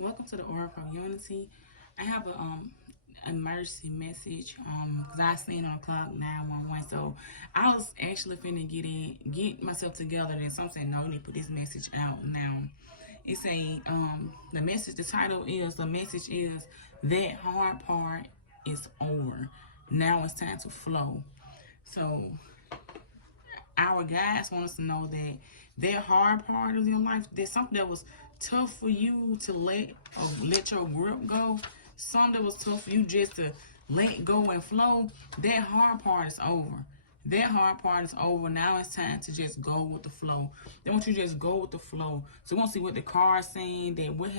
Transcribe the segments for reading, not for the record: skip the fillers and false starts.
Welcome to the Oracle of Unity. I have a emergency message because I seen on the clock 911. So I was actually finna get myself together. Then some said no, you need to put this message out now. It's the title is the message is that hard part is over. Now it's time to flow. So our guides want us to know that their hard part of your life, there's something that was tough for you to let your grip go, something that was tough for you just to let go and flow. That hard part is over. That hard part is over. Now it's time to just go with the flow. They want you to just go with the flow. So we want to see what the card is saying. That what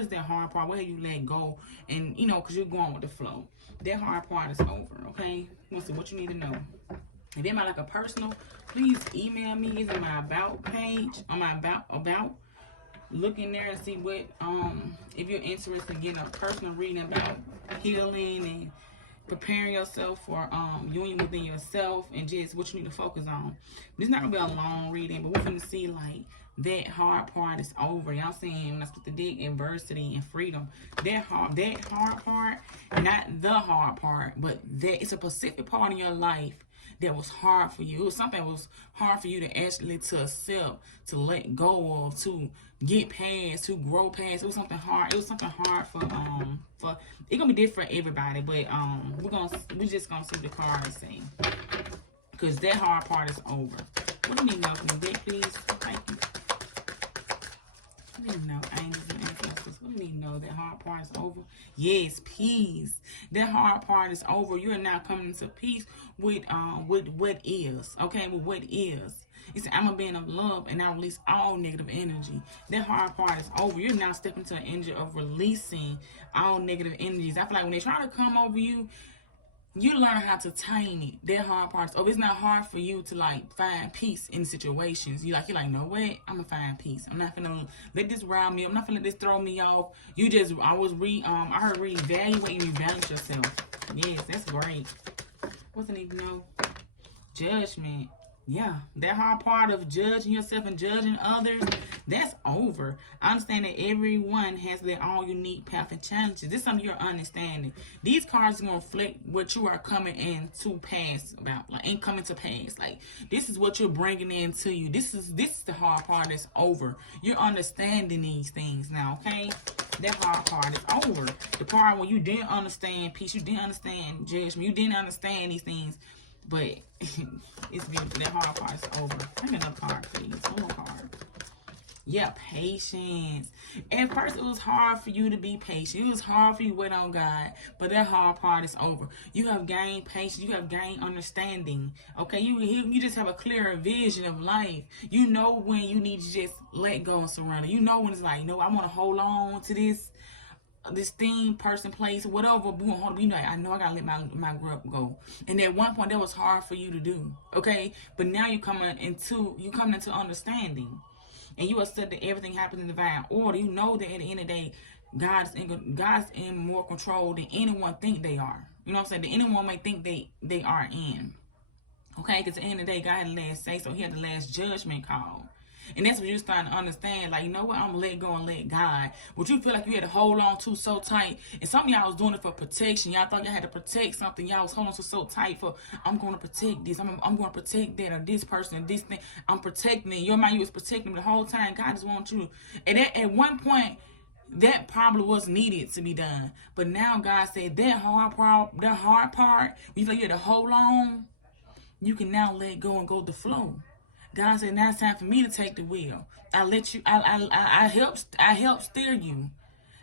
is that hard part? What have you let go? And because you're going with the flow. That hard part is over. Okay. We want to see what you need to know. If anybody like a personal, please email me. It's in my about page. On my about. Look in there and see what if you're interested in getting a personal reading about healing and preparing yourself for union within yourself and just what you need to focus on. It's not gonna be a long reading, but we're gonna see like that hard part is over. Y'all saying when I split the dick, adversity and freedom. That hard part, not the hard part, but that it's a specific part in your life that was hard for you. It was something that was hard for you to actually to accept, to let go of, to get past, to grow past. It was something hard. It was something hard for it's gonna be different for everybody, but we're just gonna see what the cards say. Cause that hard part is over. What do you need to know from the deck, please? Thank you. What do you know, angels and ancestors? What do you need to know? That hard part is over. Yes, peace. That hard part is over. You are now coming into peace with what is. Okay, with what is. He said, I'm a being of love and I release all negative energy. That hard part is over. You're now stepping into an energy of releasing all negative energies. I feel like when they try to come over you, you learn how to tame it. That hard part is over. It's not hard for you to like find peace in situations. You're like, no way, I'm gonna find peace. I'm not gonna let this round me up. I'm not gonna let this throw me off. I heard reevaluate and rebalance yourself. Yes, that's great. What's the need to know? Judgment. Yeah, that hard part of judging yourself and judging others, that's over. I understand that everyone has their own unique path and challenges. This is something you're understanding. These cards are going to reflect what you are coming into pass about, like, and coming to pass. Like, this is what you're bringing into you. This is the hard part that's over. You're understanding these things now, okay? That hard part is over. The part where you didn't understand peace, you didn't understand judgment, you didn't understand these things. But it's beautiful. That hard part is over. Bring another card, please. One more card. Yeah, patience. At first, it was hard for you to be patient. It was hard for you to wait on God. But that hard part is over. You have gained patience. You have gained understanding. Okay? You just have a clearer vision of life. You know when you need to just let go and surrender. You know when it's like, no, I want to hold on to this thing, person, place, whatever. I know I gotta let my grip go. And at one point that was hard for you to do. Okay, but now you're coming into understanding, and you accept that everything happens in divine order. You know that at the end of the day, God's in more control than anyone think they are. You know what I'm saying? That anyone may think they are in. Okay, because at the end of the day, God had the last say, so He had the last judgment call. And that's what you're starting to understand. Like, you know what? I'm going to let go and let God. What you feel like you had to hold on to so tight. And some of y'all was doing it for protection. Y'all thought y'all had to protect something. Y'all was holding on to so tight for, I'm going to protect this. I'm going to protect that or this person, this thing. I'm protecting it. Your mind, you was protecting them the whole time. God just wants you. And at one point, that probably was needed to be done. But now God said that hard part, when you feel like you had to hold on, you can now let go and go with the flow. God said, now it's time for me to take the wheel. I help steer you.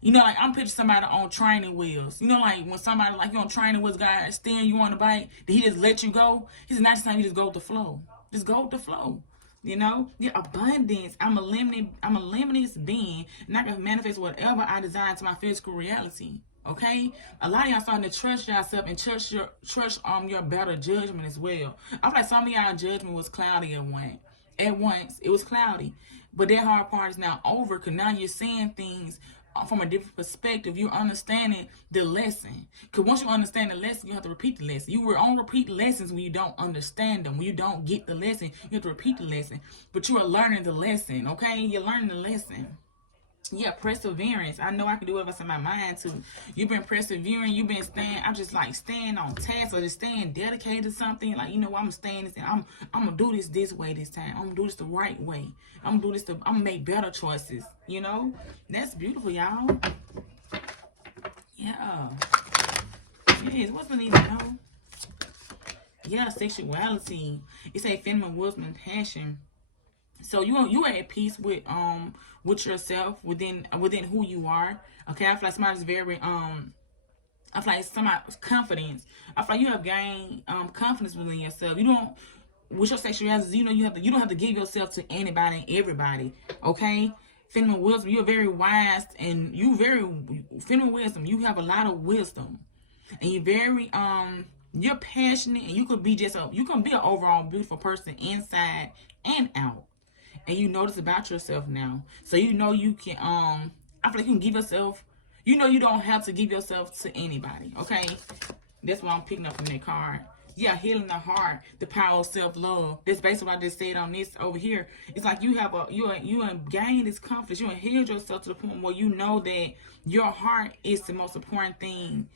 You know, like I'm picturing somebody on training wheels. You know, like when somebody like you on training wheels, God steering you on the bike, did He just let you go? He said, now it's time you just go with the flow. Just go with the flow. You know, your abundance. I'm a limitless being, and I can manifest whatever I desire to my physical reality. Okay, a lot of y'all starting to trust yourself and trust your better judgment as well. I feel like some of y'all judgment was cloudy at once. It was cloudy, but that hard part is now over because now you're seeing things from a different perspective. You're understanding the lesson. Because once you understand the lesson, you have to repeat the lesson. You will only repeat lessons when you don't understand them. When you don't get the lesson, you have to repeat the lesson. But you are learning the lesson. Okay, you're learning the lesson. Yeah, perseverance. I know I can do whatever in my mind to. You've been persevering. You've been staying. I'm just like staying on task or just staying dedicated to something. Like, you know, I'm staying this. I'm gonna do this way this time. I'm gonna do this the right way. I'm gonna do this. I'm gonna make better choices. You know, that's beautiful, y'all. Yeah. Yes. What's the need to know? Yeah, sexuality. It's a feminine wisdom, passion. So you are at peace with yourself within who you are. Okay, I feel like somebody's very I feel like somebody's confidence. I feel like you have gained confidence within yourself. You don't with your sexuality. You know you don't have to give yourself to anybody and everybody. Okay, feminine wisdom. You're very wise and feminine wisdom. You have a lot of wisdom and you're very you're passionate and you could be you can be an overall beautiful person inside and out. And you notice about yourself now. So you know you can I feel like you can give yourself, you know, you don't have to give yourself to anybody. Okay, that's what I'm picking up from that card. Yeah, healing the heart, the power of self-love. That's basically what I just said on this over here. It's like you have you gain this confidence. You healed yourself to the point where you know that your heart is the most important thing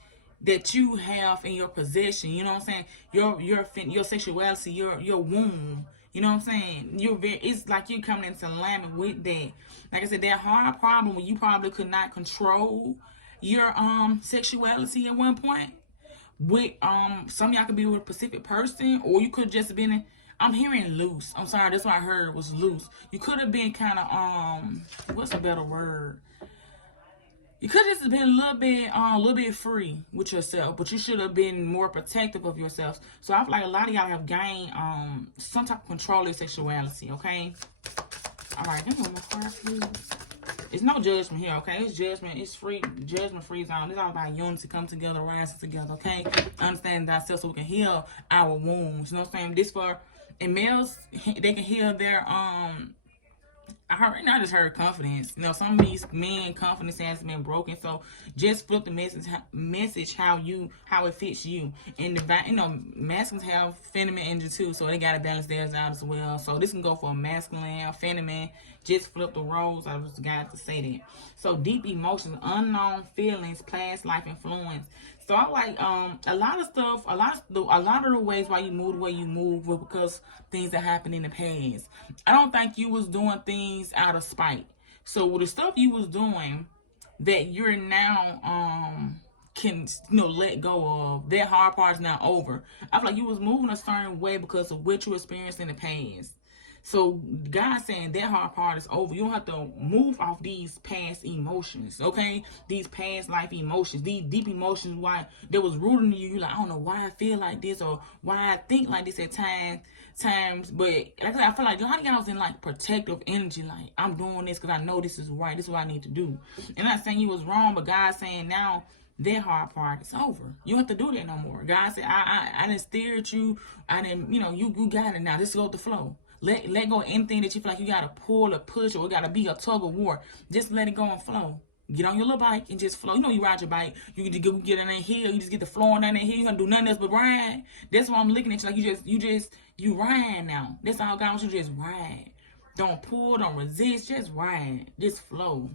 that you have in your possession. You know what I'm saying? Your sexuality, your womb. You know what I'm saying? It's like you're coming into alignment with that. Like I said, that hard problem where you probably could not control your sexuality at one point. With some of y'all could be with a specific person, or you could just been I'm hearing loose. I'm sorry, that's what I heard was loose. You could have been kind of what's a better word? You could have just been a little bit free with yourself, but you should have been more protective of yourself. So I feel like a lot of y'all have gained some type of control of your sexuality. Okay. All right. Give me one more card, please. It's no judgment here. Okay. It's judgment. It's free. Judgment free zone. It's all about unity, come together, rising together. Okay. Understanding ourselves so we can heal our wounds. You know what I'm saying? This for and males, they can heal their I just heard confidence. You know, some of these men confidence has been broken. So just flip the message how it fits you. And masculines have feminine energy too, so they gotta balance theirs out as well. So this can go for a masculine, feminine. Just flip the roles. I was the guy to say that. So deep emotions, unknown feelings, past life influence. So I like a lot of stuff. A lot of the ways why you move the way you move was because things that happened in the past. I don't think you was doing things out of spite. So with the stuff you was doing that you're now can let go of, that hard part is now over. I feel like you was moving a certain way because of what you experienced in the past. So God's saying that hard part is over. You don't have to move off these past emotions, okay? These past life emotions, these deep emotions, why there was rooting in you. You're like, I don't know why I feel like this or why I think like this at times. But like I said, I feel like a lot of y'all was in like protective energy. Like, I'm doing this because I know this is right. This is what I need to do. And I'm not saying you was wrong, but God's saying now that hard part is over. You don't have to do that no more. God said, I didn't steer at you. I didn't, you got it now. Just go with the flow. Let go of anything that you feel like you gotta pull or push or gotta be a tug of war. Just let it go and flow. Get on your little bike and just flow. You know you ride your bike. You can just get in that hill. You just get the flowing down that hill. You gonna do nothing else but ride. That's why I'm looking at you like you ride now. That's all God wants you to just ride. Don't pull, don't resist, just ride. Just flow.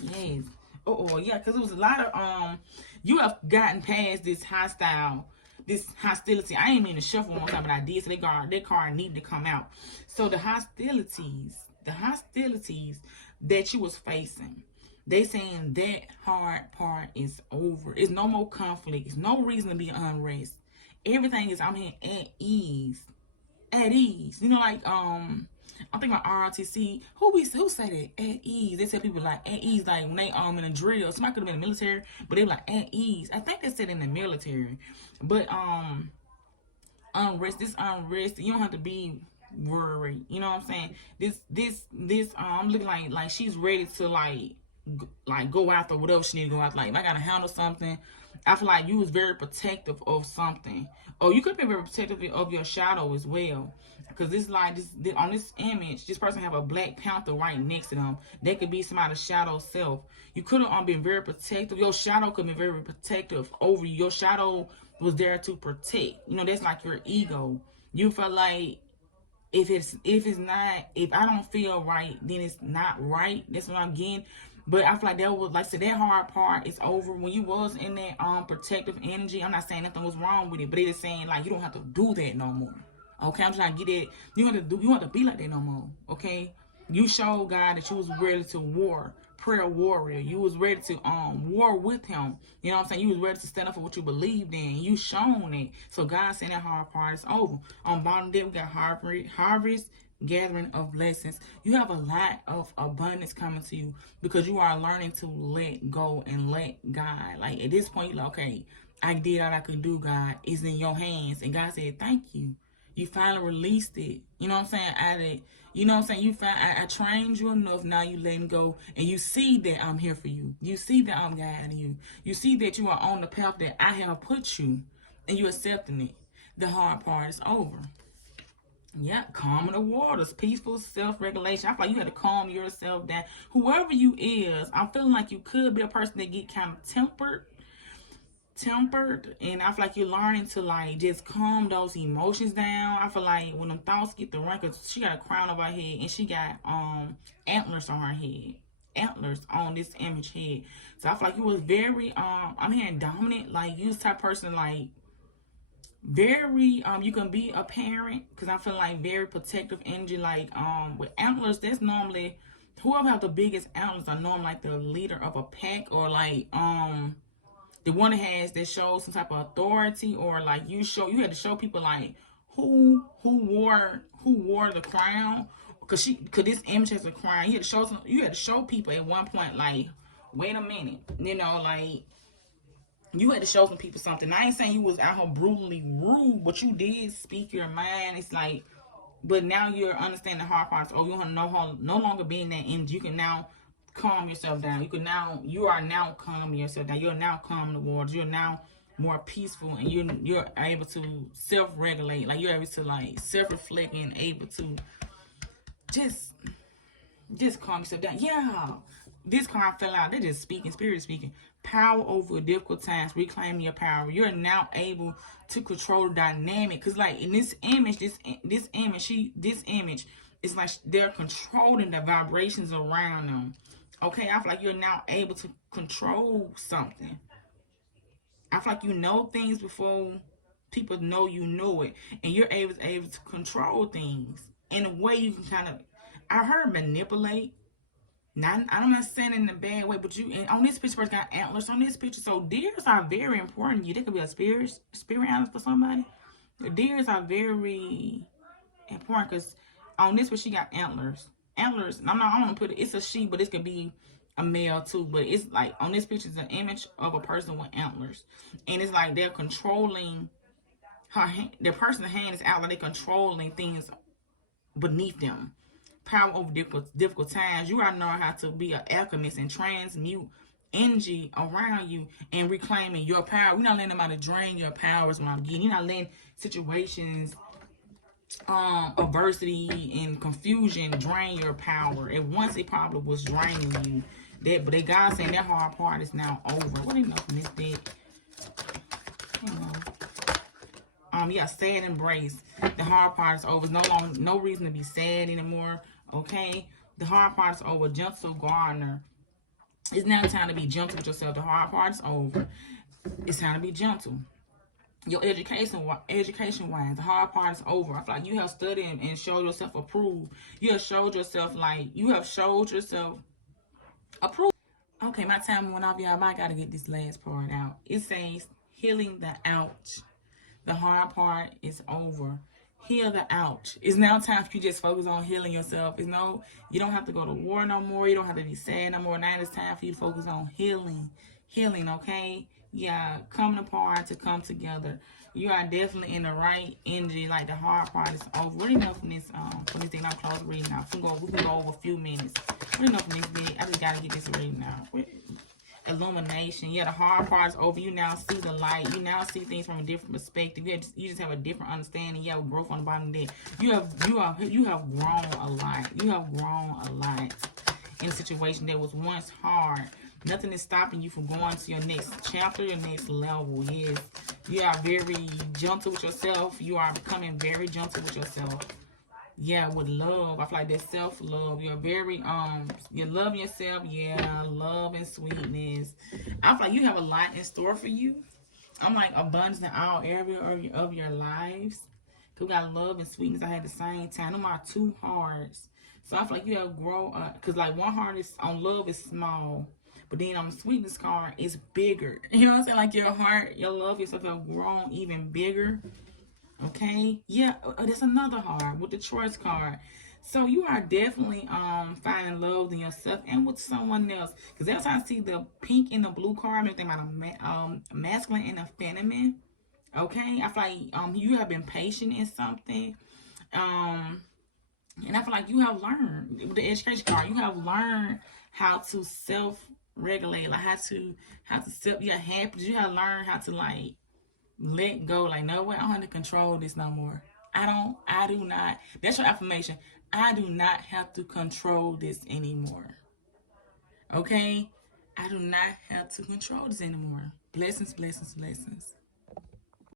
Yes. Yeah, because it was a lot of you have gotten past this hostility. I ain't mean to shuffle one time, but I did. So that card needed to come out. So the hostilities that you was facing, they saying that hard part is over. It's no more conflict. It's no reason to be unrest. Everything is, I'm here at ease. At ease. You know, like I'm thinking about ROTC. Who say that? At ease. They said people like at ease, like when they in a drill. Somebody could have been in the military, but they were like at ease. I think they said in the military. But unrest, you don't have to be worried. You know what I'm saying? This I'm looking like she's ready to like go after whatever she need to go after. Like, if I gotta handle something, I feel like you was very protective of something. Or you could be very protective of your shadow as well. Because this on this image, this person have a Black Panther right next to them. They could be somebody's shadow self. You could have been very protective. Your shadow could be very protective over you. Your shadow was there to protect. You know, that's like your ego. You felt like if I don't feel right, then it's not right. That's what I'm getting. But I feel like that was, like I said, that hard part is over. When you was in that protective energy, I'm not saying nothing was wrong with it, but it is saying like you don't have to do that no more. Okay, I'm trying to get it. You don't have to be like that no more. Okay, you showed God that you was ready to war, prayer warrior. You was ready to war with Him. You know what I'm saying? You was ready to stand up for what you believed in. You shown it. So God saying that hard part is over. On bottom day we got harvest, gathering of blessings. You have a lot of abundance coming to you because you are learning to let go and let God. Like at this point, you're like, okay, I did all I could do. God, it's in your hands, and God said, thank you. You finally released it. You know what I'm saying? You know what I'm saying? You find I trained you enough. Now you letting go, and you see that I'm here for you. You see that I'm guiding you. You see that you are on the path that I have put you, and you accepting it. The hard part is over. Yeah, calming the waters, peaceful self-regulation. I feel like you had to calm yourself down. Whoever you is, I'm feeling like you could be a person that get kind of tempered, and I feel like you're learning to like just calm those emotions down. I feel like when them thoughts get the run, cause she got a crown over her head and she got antlers on her head, antlers on this image head. So I feel like you was very I'm hearing dominant, like you was type person like very you can be a parent, because I feel like very protective energy, like with antlers, that's normally whoever have the biggest antlers are normally like the leader of a pack, or like the one that shows some type of authority, or like you had to show people like who wore the crown, because this image has a crown. You had to show people at one point like, wait a minute, you know, like you had to show some people something. I ain't saying you was out here brutally rude, but you did speak your mind. It's like, but now you're understanding the hard parts. Oh, you don't no longer being that energy. You can now calm yourself down. You are now calming yourself down. You're now calming the waters. You're now more peaceful, and you're able to self-regulate. Like you're able to like self-reflect and able to just calm yourself down. Yeah. This card fell out. They're just speaking, spirit speaking. Power over difficult times. Reclaim your power. You're now able to control the dynamic. Because like in this image, this image is like they're controlling the vibrations around them. Okay, I feel like you're now able to control something. I feel like you know things before people know you know it. And you're able to control things. In a way you can kind of, I heard manipulate. I'm not saying it in a bad way, but and on this picture, got antlers on this picture. So deers are very important. They could be a spirit animal for somebody. The deers are very important because on this one she got antlers. Antlers. And I don't put it. It's a she, but it could be a male too. But it's like on this picture is an image of a person with antlers, and it's like they're controlling her hand. The person's hand is out, like they're controlling things beneath them. Power over difficult times. You gotta know how to be an alchemist and transmute energy around you and reclaiming your power. You're not letting nobody drain your powers. When I'm getting, you're not letting situations, adversity and confusion drain your power. And once it probably was draining you, but God saying that hard part is now over. What enough in this deck? Yeah, sad embrace. The hard part is over. There's no reason to be sad anymore. Okay, the hard part is over. Gentle gardener. It's now time to be gentle with yourself. The hard part is over. It's time to be gentle. Your education wise, the hard part is over. I feel like you have studied and showed yourself approved. You have showed yourself approved. Okay, my time went off, y'all. I gotta get this last part out. It says healing the ouch. The hard part is over. Heal the ouch. It's now time for you to just focus on healing yourself. You don't have to go to war no more. You don't have to be sad no more. Now it's time for you to focus on healing. Healing, okay? Yeah, coming apart to come together. You are definitely in the right energy. Like the hard part is over. What enough from this thing? I'm close reading now. We can go over a few minutes. What enough from this thing? I just gotta get this reading now. Illumination. Yeah, the hard part is over. You now see the light. You now see things from a different perspective. You just have a different understanding. You have growth on the bottom there. You have grown a lot. You have grown a lot in a situation that was once hard. Nothing is stopping you from going to your next chapter, your next level. Yes, you are very gentle with yourself. You are becoming very gentle with yourself. Yeah, with love. I feel like that self-love. You're very you love yourself. Yeah, love and sweetness. I feel like you have a lot in store for you. I'm like abundance in all areas of your lives. Cause we got love and sweetness. I had the same time. Them are two hearts. So I feel like you have grown. Cause like one heart is on love is small, but then on the sweetness card it's bigger. You know what I'm saying? Like your heart, your love yourself have grown even bigger. Okay, yeah, that's another heart with the choice card. So you are definitely finding love in yourself and with someone else. Because every time I see the pink and the blue card, I'm thinking about a masculine and a feminine. Okay, I feel like you have been patient in something. Um, and I feel like you have learned with the education card. You have learned how to self-regulate, like how to self your habits. You have learned how to like let go. Like, no way, I don't have to control this no more. I do not. That's your affirmation. I do not have to control this anymore. Okay? I do not have to control this anymore. Blessings, blessings, blessings.